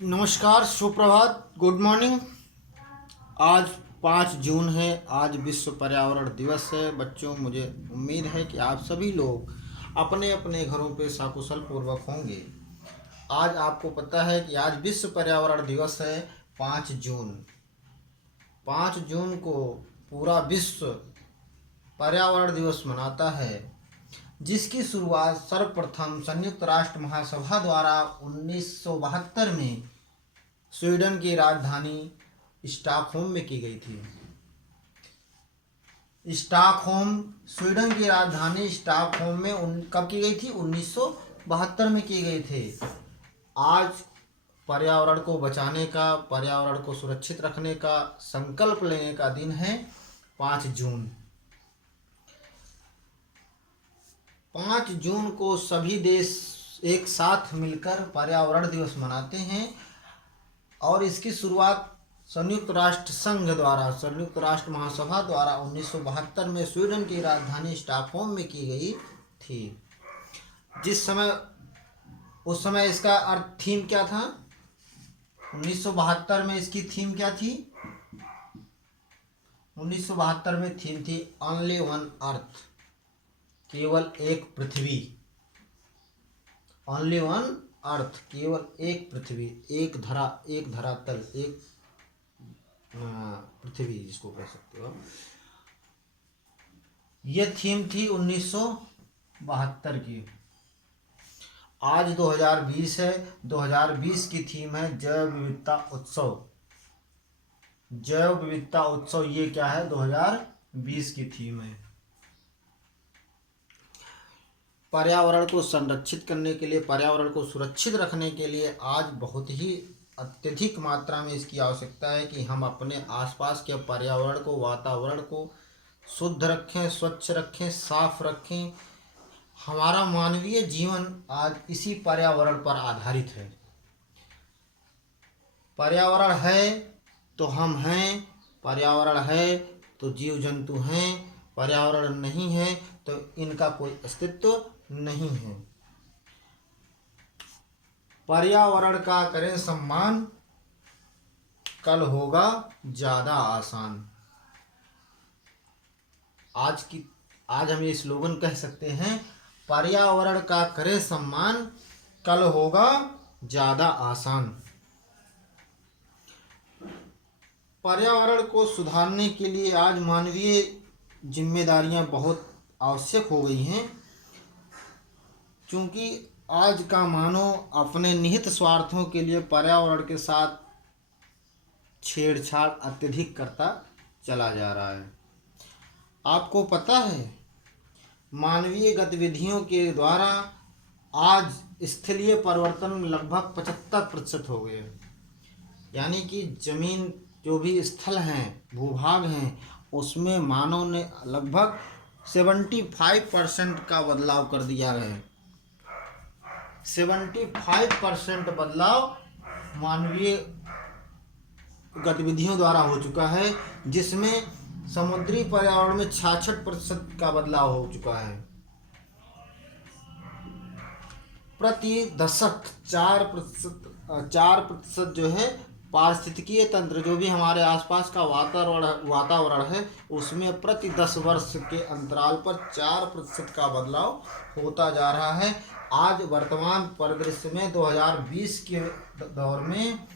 नमस्कार, सुप्रभात, good morning. आज 5 जून है। आज विश्व पर्यावरण दिवस है। बच्चों, मुझे उम्मीद है कि आप सभी लोग अपने अपने घरों पे सकुशल पूर्वक होंगे। आज आपको पता है कि आज विश्व पर्यावरण दिवस है। 5 जून 5 जून को पूरा विश्व पर्यावरण दिवस मनाता है, जिसकी शुरुआत सर्वप्रथम संयुक्त राष्ट्र महासभा द्वारा 1972 में स्वीडन की राजधानी स्टॉकहोम में की गई थी। स्टॉकहोम, स्वीडन की राजधानी स्टॉकहोम में कब की गई थी? 1972 में की गई थी। आज पर्यावरण को बचाने का, पर्यावरण को सुरक्षित रखने का संकल्प लेने का दिन है 5 जून। 5 जून को सभी देश एक साथ मिलकर पर्यावरण दिवस मनाते हैं और इसकी शुरुआत संयुक्त राष्ट्र संघ द्वारा, संयुक्त राष्ट्र महासभा द्वारा 1972 में स्वीडन की राजधानी स्टॉकहोम में की गई थी। उस समय इसका थीम क्या था? 1972 में इसकी थीम क्या थी? 1972 में थीम थी ओनली वन अर्थ, केवल एक पृथ्वी। ओनली वन अर्थ, केवल एक पृथ्वी, एक धरातल, एक पृथ्वी जिसको कह सकते हो। यह थीम थी 1972 की। आज 2020 है। 2020 की थीम है जैव विविधता उत्सव। जैव विविधता उत्सव ये क्या है? 2020 की थीम है। पर्यावरण को संरक्षित करने के लिए, पर्यावरण को सुरक्षित रखने के लिए आज बहुत ही अत्यधिक मात्रा में इसकी आवश्यकता है कि हम अपने आसपास के पर्यावरण को, वातावरण को शुद्ध रखें, स्वच्छ रखें, साफ रखें। हमारा मानवीय जीवन आज इसी पर्यावरण पर आधारित है। पर्यावरण है तो हम हैं, पर्यावरण है तो जीव जंतु हैं, पर्यावरण नहीं है तो इनका कोई अस्तित्व नहीं है। पर्यावरण का करें सम्मान, कल होगा ज्यादा आसान। आज हम ये स्लोगन कह सकते हैं, पर्यावरण का करें सम्मान, कल होगा ज्यादा आसान। पर्यावरण को सुधारने के लिए आज मानवीय जिम्मेदारियां बहुत आवश्यक हो गई हैं, क्योंकि आज का मानव अपने निहित स्वार्थों के लिए पर्यावरण के साथ छेड़छाड़ अत्यधिक करता चला जा रहा है। आपको पता है, मानवीय गतिविधियों के द्वारा आज स्थलीय परिवर्तन लगभग 75% हो गए। यानी कि जमीन, जो भी स्थल हैं, भूभाग हैं, उसमें मानव ने लगभग 75% का बदलाव कर दिया है। 75% बदलाव मानवीय गतिविधियों द्वारा हो चुका है, जिसमें समुद्री पर्यावरण में 66% का बदलाव हो चुका है। प्रति दशक 4% जो है पारिस्थितिकीय तंत्र, जो भी हमारे आसपास का वातावरण है, उसमें प्रति 10 वर्ष के अंतराल पर 4% का बदलाव होता जा रहा है। आज वर्तमान परिदृश्य में 2020 के दौर में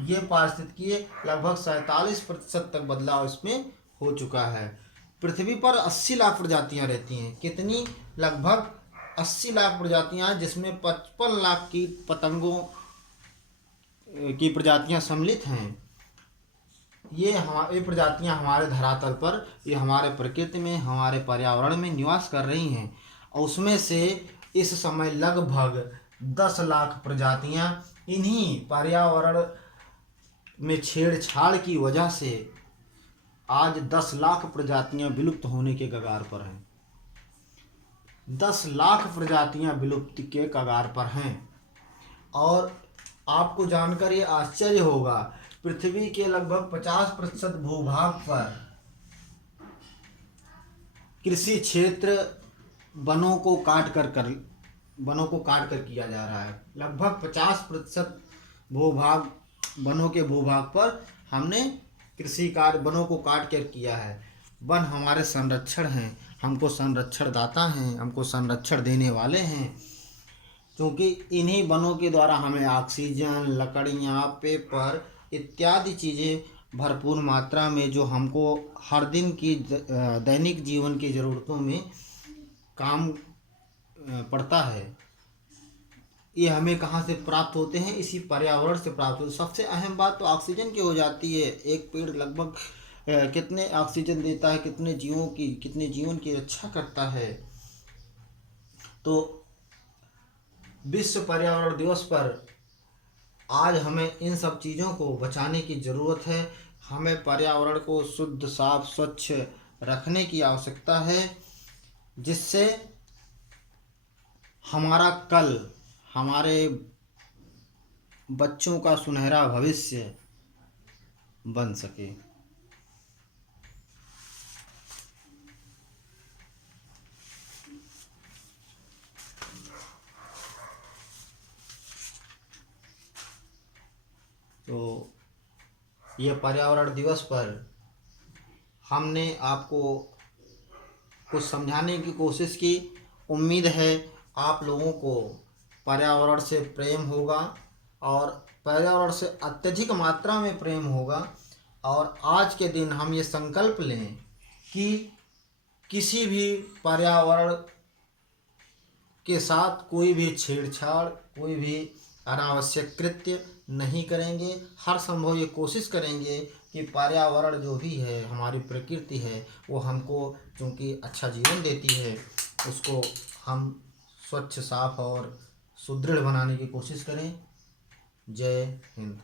ये पारिस्थितिकीय लगभग 47% तक बदलाव इसमें हो चुका है। पृथ्वी पर 80 लाख प्रजातियां रहती हैं। कितनी? लगभग 80 लाख प्रजातियां हैं, जिसमें 55 लाख की पतंगों की प्रजातियां सम्मिलित हैं। ये प्रजातियां हमारे धरातल पर, ये हमारे प्रकृति में, हमारे पर्यावरण में निवास कर रही हैं। और उसमें से इस समय लगभग 10 लाख प्रजातियां इन्हीं पर्यावरण में छेड़छाड़ की वजह से आज 10 लाख प्रजातियां विलुप्त होने के कगार पर हैं। 10 लाख प्रजातियां विलुप्ति के कगार पर हैं। और आपको जानकर ये आश्चर्य होगा, पृथ्वी के लगभग 50% भूभाग पर कृषि क्षेत्र वनों को काट कर किया जा रहा है। लगभग 50% भूभाग, वनों के भूभाग पर हमने कृषि कार्य वनों को काट कर किया है। वन हमारे संरक्षण हैं, हमको संरक्षण दाता हैं, हमको संरक्षण देने वाले हैं, क्योंकि इन्हीं वनों के द्वारा हमें ऑक्सीजन, लकड़ियाँ, पेपर इत्यादि चीज़ें भरपूर मात्रा में जो हमको हर दिन की दैनिक जीवन की ज़रूरतों में काम पड़ता है, ये हमें कहाँ से प्राप्त होते हैं? इसी पर्यावरण से प्राप्त होते। सबसे अहम बात तो ऑक्सीजन की हो जाती है। एक पेड़ लगभग कितने ऑक्सीजन देता है, कितने जीवन की रक्षा करता है। तो विश्व पर्यावरण दिवस पर आज हमें इन सब चीज़ों को बचाने की ज़रूरत है। हमें पर्यावरण को शुद्ध, साफ, स्वच्छ रखने की आवश्यकता है, जिससे हमारा कल, हमारे बच्चों का सुनहरा भविष्य बन सके। तो ये पर्यावरण दिवस पर हमने आपको कुछ समझाने की कोशिश की। उम्मीद है आप लोगों को पर्यावरण से प्रेम होगा और पर्यावरण से अत्यधिक मात्रा में प्रेम होगा। और आज के दिन हम ये संकल्प लें कि किसी भी पर्यावरण के साथ कोई भी छेड़छाड़, कोई भी अनावश्यक कृत्य नहीं करेंगे। हर संभव ये कोशिश करेंगे कि पर्यावरण जो भी है, हमारी प्रकृति है, वो हमको चूँकि अच्छा जीवन देती है, उसको हम स्वच्छ, साफ और सुदृढ़ बनाने की कोशिश करें। जय हिंद।